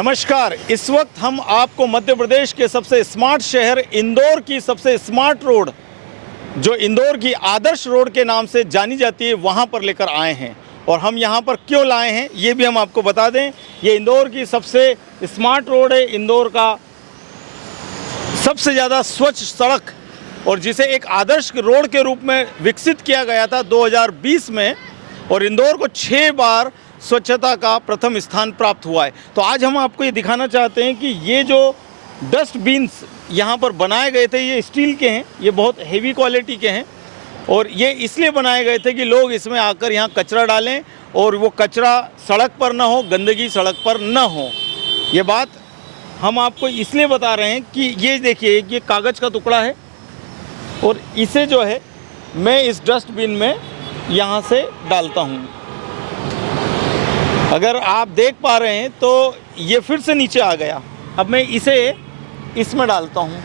नमस्कार। इस वक्त हम आपको मध्य प्रदेश के सबसे स्मार्ट शहर इंदौर की सबसे स्मार्ट रोड, जो इंदौर की आदर्श रोड के नाम से जानी जाती है, वहां पर लेकर आए हैं। और हम यहां पर क्यों लाए हैं ये भी हम आपको बता दें। ये इंदौर की सबसे स्मार्ट रोड है, इंदौर का सबसे ज़्यादा स्वच्छ सड़क, और जिसे एक आदर्श रोड के रूप में विकसित किया गया था 2020 में, और इंदौर को 6 बार स्वच्छता का प्रथम स्थान प्राप्त हुआ है। तो आज हम आपको ये दिखाना चाहते हैं कि ये जो डस्टबिन्स यहाँ पर बनाए गए थे, ये स्टील के हैं, ये बहुत हेवी क्वालिटी के हैं, और ये इसलिए बनाए गए थे कि लोग इसमें आकर यहाँ कचरा डालें और वो कचरा सड़क पर ना हो, गंदगी सड़क पर ना हो। ये बात हम आपको इसलिए बता रहे हैं कि ये देखिए, ये कागज़ का टुकड़ा है, और इसे जो है मैं इस डस्टबिन में यहाँ से डालता हूँ। अगर आप देख पा रहे हैं तो ये फिर से नीचे आ गया। अब मैं इसे इसमें डालता हूँ,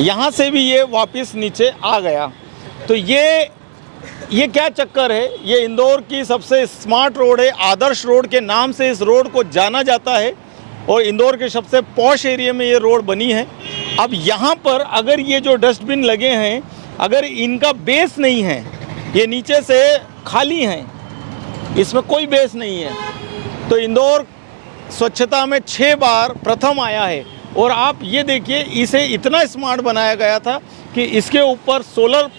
यहाँ से भी ये वापस नीचे आ गया। तो ये क्या चक्कर है। ये इंदौर की सबसे स्मार्ट रोड है, आदर्श रोड के नाम से इस रोड को जाना जाता है, और इंदौर के सबसे पॉश एरिया में ये रोड बनी है। अब यहाँ पर अगर ये जो डस्टबिन लगे हैं, अगर इनका बेस नहीं है, ये नीचे से खाली हैं, इसमें कोई बेस नहीं है, तो इंदौर स्वच्छता में 6 बार प्रथम आया है। और आप ये देखिए, इसे इतना स्मार्ट बनाया गया था कि इसके ऊपर सोलर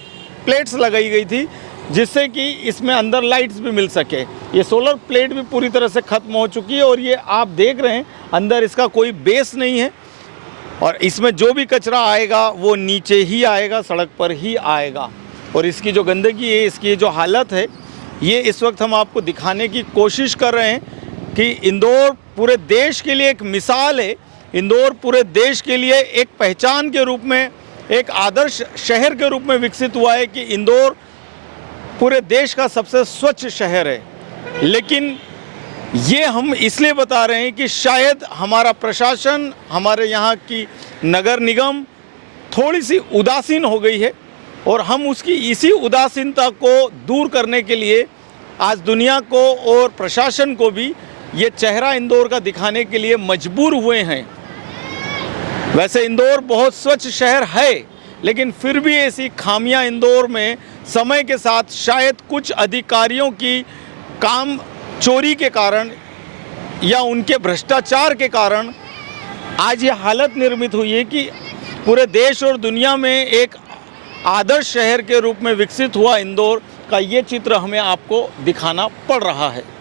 प्लेट्स लगाई गई थी, जिससे कि इसमें अंदर लाइट्स भी मिल सके। ये सोलर प्लेट भी पूरी तरह से ख़त्म हो चुकी है, और ये आप देख रहे हैं अंदर इसका कोई बेस नहीं है, और इसमें जो भी कचरा आएगा वो नीचे ही आएगा, सड़क पर ही आएगा। और इसकी जो गंदगी है, इसकी जो हालत है, ये इस वक्त हम आपको दिखाने की कोशिश कर रहे हैं कि इंदौर पूरे देश के लिए एक मिसाल है। इंदौर पूरे देश के लिए एक पहचान के रूप में, एक आदर्श शहर के रूप में विकसित हुआ है कि इंदौर पूरे देश का सबसे स्वच्छ शहर है। लेकिन ये हम इसलिए बता रहे हैं कि शायद हमारा प्रशासन, हमारे यहाँ की नगर निगम थोड़ी सी उदासीन हो गई है, और हम उसकी इसी उदासीनता को दूर करने के लिए आज दुनिया को और प्रशासन को भी ये चेहरा इंदौर का दिखाने के लिए मजबूर हुए हैं। वैसे इंदौर बहुत स्वच्छ शहर है, लेकिन फिर भी ऐसी खामियां इंदौर में समय के साथ शायद कुछ अधिकारियों की काम चोरी के कारण या उनके भ्रष्टाचार के कारण आज ये हालत निर्मित हुई है कि पूरे देश और दुनिया में एक आदर्श शहर के रूप में विकसित हुआ इंदौर का ये चित्र हमें आपको दिखाना पड़ रहा है।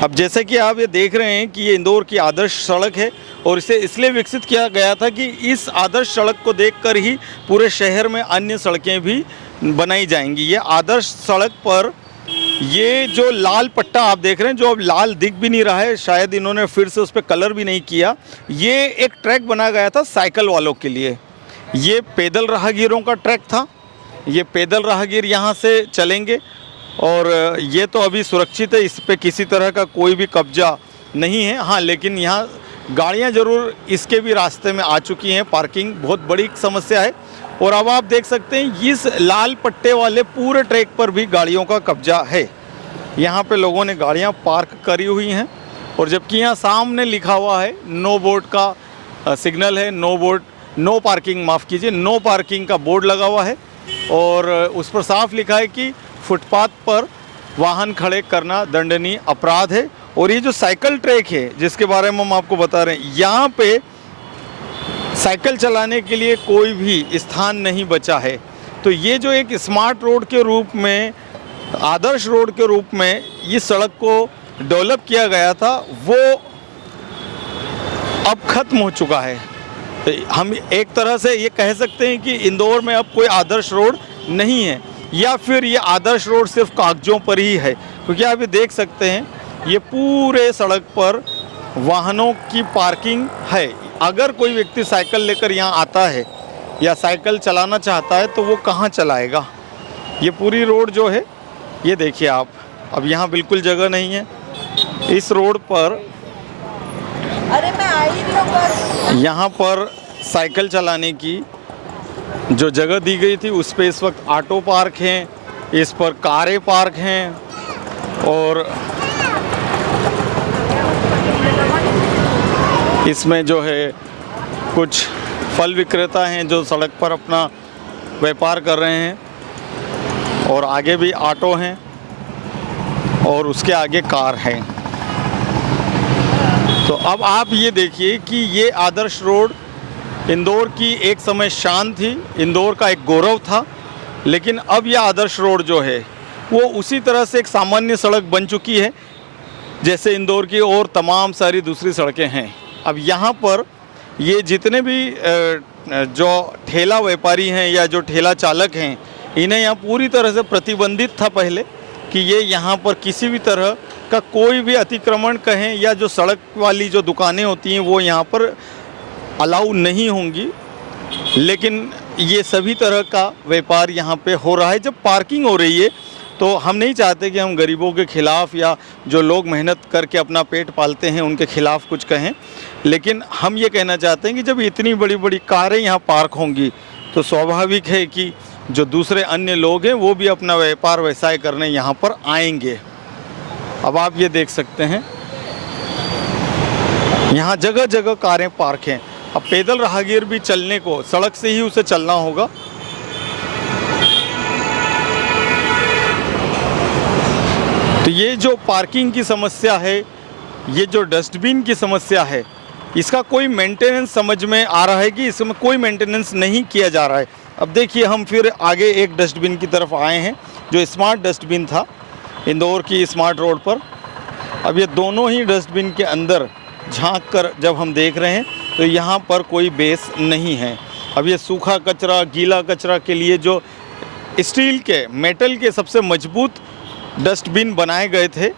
अब जैसे कि आप ये देख रहे हैं कि ये इंदौर की आदर्श सड़क है, और इसे इसलिए विकसित किया गया था कि इस आदर्श सड़क को देखकर ही पूरे शहर में अन्य सड़कें भी बनाई जाएंगी। ये आदर्श सड़क पर ये जो लाल पट्टा आप देख रहे हैं, जो अब लाल दिख भी नहीं रहा है, शायद इन्होंने फिर से उस पर कलर भी नहीं किया। ये एक ट्रैक बनाया गया था साइकिल वालों के लिए। ये पैदल राहगीरों का ट्रैक था। ये पैदल राहगीर यहाँ से चलेंगे, और ये तो अभी सुरक्षित है, इस पे किसी तरह का कोई भी कब्जा नहीं है। हाँ, लेकिन यहाँ गाड़ियाँ ज़रूर इसके भी रास्ते में आ चुकी हैं, पार्किंग बहुत बड़ी समस्या है। और अब आप देख सकते हैं इस लाल पट्टे वाले पूरे ट्रैक पर भी गाड़ियों का कब्जा है। यहाँ पे लोगों ने गाड़ियाँ पार्क करी हुई हैं, और जबकि यहाँ सामने लिखा हुआ है नो बोर्ड का सिग्नल है, नो पार्किंग, माफ़ कीजिए, नो पार्किंग का बोर्ड लगा हुआ है, और उस पर साफ लिखा है कि फुटपाथ पर वाहन खड़े करना दंडनीय अपराध है। और ये जो साइकिल ट्रैक है जिसके बारे में हम आपको बता रहे हैं, यहाँ पे साइकिल चलाने के लिए कोई भी स्थान नहीं बचा है। तो ये जो एक स्मार्ट रोड के रूप में, आदर्श रोड के रूप में इस सड़क को डेवलप किया गया था, वो अब ख़त्म हो चुका है। तो हम एक तरह से ये कह सकते हैं कि इंदौर में अब कोई आदर्श रोड नहीं है, या फिर ये आदर्श रोड सिर्फ कागजों पर ही है। क्योंकि आप ये देख सकते हैं ये पूरे सड़क पर वाहनों की पार्किंग है। अगर कोई व्यक्ति साइकिल लेकर यहाँ आता है या साइकिल चलाना चाहता है तो वो कहाँ चलाएगा। ये पूरी रोड जो है ये देखिए आप, अब यहाँ बिल्कुल जगह नहीं है इस रोड पर। अरे मैं आई नहीं हूँ पर यहाँ पर साइकिल चलाने की जो जगह दी गई थी उस पे इस वक्त ऑटो पार्क हैं, इस पर कारें पार्क हैं, और इसमें जो है कुछ फल विक्रेता हैं जो सड़क पर अपना व्यापार कर रहे हैं, और आगे भी ऑटो हैं और उसके आगे कार है। तो अब आप ये देखिए कि ये आदर्श रोड इंदौर की एक समय शान थी, इंदौर का एक गौरव था, लेकिन अब यह आदर्श रोड जो है वो उसी तरह से एक सामान्य सड़क बन चुकी है जैसे इंदौर की और तमाम सारी दूसरी सड़कें हैं। अब यहाँ पर ये जितने भी जो ठेला व्यापारी हैं या जो ठेला चालक हैं, इन्हें यहाँ पूरी तरह से प्रतिबंधित था पहले कि ये यहाँ पर किसी भी तरह का कोई भी अतिक्रमण कहें या जो सड़क वाली जो दुकानें होती हैं वो यहाँ पर अलाउ नहीं होंगी। लेकिन ये सभी तरह का व्यापार यहाँ पे हो रहा है। जब पार्किंग हो रही है तो हम नहीं चाहते कि हम गरीबों के खिलाफ़ या जो लोग मेहनत करके अपना पेट पालते हैं उनके खिलाफ़ कुछ कहें, लेकिन हम ये कहना चाहते हैं कि जब इतनी बड़ी बड़ी कारें यहाँ पार्क होंगी तो स्वाभाविक है कि जो दूसरे अन्य लोग हैं वो भी अपना व्यापार व्यवसाय करने यहाँ पर आएंगे। अब आप ये देख सकते हैं यहाँ जगह जगह कारें पार्क हैं। अब पैदल राहगीर भी चलने को सड़क से ही उसे चलना होगा। तो ये जो पार्किंग की समस्या है, ये जो डस्टबिन की समस्या है, इसका कोई मेंटेनेंस समझ में आ रहा है कि इसमें कोई मेंटेनेंस नहीं किया जा रहा है। अब देखिए हम फिर आगे एक डस्टबिन की तरफ आए हैं जो स्मार्ट डस्टबिन था इंदौर की स्मार्ट रोड पर। अब ये दोनों ही डस्टबिन के अंदर झांक कर जब हम देख रहे हैं तो यहाँ पर कोई बेस नहीं है। अब ये सूखा कचरा गीला कचरा के लिए जो स्टील के मेटल के सबसे मजबूत डस्टबिन बनाए गए थे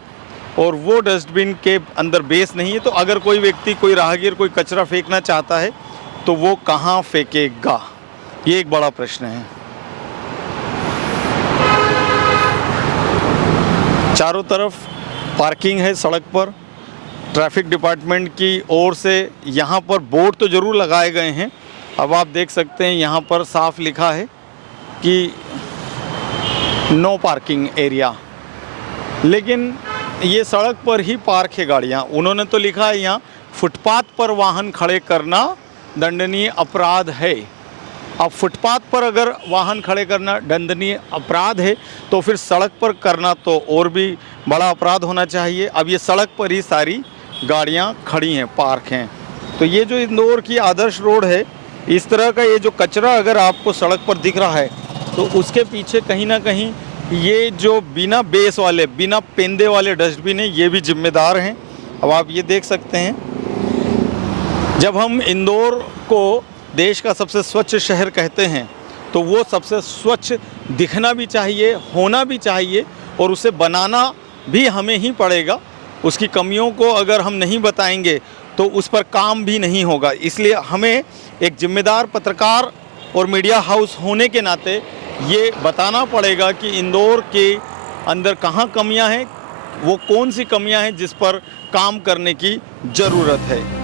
और वो डस्टबिन के अंदर बेस नहीं है, तो अगर कोई व्यक्ति कोई राहगीर कोई कचरा फेंकना चाहता है तो वो कहाँ फेंकेगा, ये एक बड़ा प्रश्न है। चारों तरफ पार्किंग है सड़क पर। ट्रैफिक डिपार्टमेंट की ओर से यहाँ पर बोर्ड तो ज़रूर लगाए गए हैं। अब आप देख सकते हैं यहाँ पर साफ लिखा है कि नो पार्किंग एरिया, लेकिन ये सड़क पर ही पार्क है गाड़ियाँ। उन्होंने तो लिखा है यहाँ फुटपाथ पर वाहन खड़े करना दंडनीय अपराध है। अब फुटपाथ पर अगर वाहन खड़े करना दंडनीय अपराध है तो फिर सड़क पर करना तो और भी बड़ा अपराध होना चाहिए। अब ये सड़क पर ही सारी गाड़ियाँ खड़ी हैं, पार्क हैं। तो ये जो इंदौर की आदर्श रोड है, इस तरह का ये जो कचरा अगर आपको सड़क पर दिख रहा है तो उसके पीछे कहीं ना कहीं ये जो बिना बेस वाले बिना पेंदे वाले डस्टबिन है ये भी जिम्मेदार हैं। अब आप ये देख सकते हैं जब हम इंदौर को देश का सबसे स्वच्छ शहर कहते हैं तो वो सबसे स्वच्छ दिखना भी चाहिए, होना भी चाहिए, और उसे बनाना भी हमें ही पड़ेगा। उसकी कमियों को अगर हम नहीं बताएंगे तो उस पर काम भी नहीं होगा। इसलिए हमें एक जिम्मेदार पत्रकार और मीडिया हाउस होने के नाते ये बताना पड़ेगा कि इंदौर के अंदर कहाँ कमियां हैं, वो कौन सी कमियां हैं जिस पर काम करने की ज़रूरत है।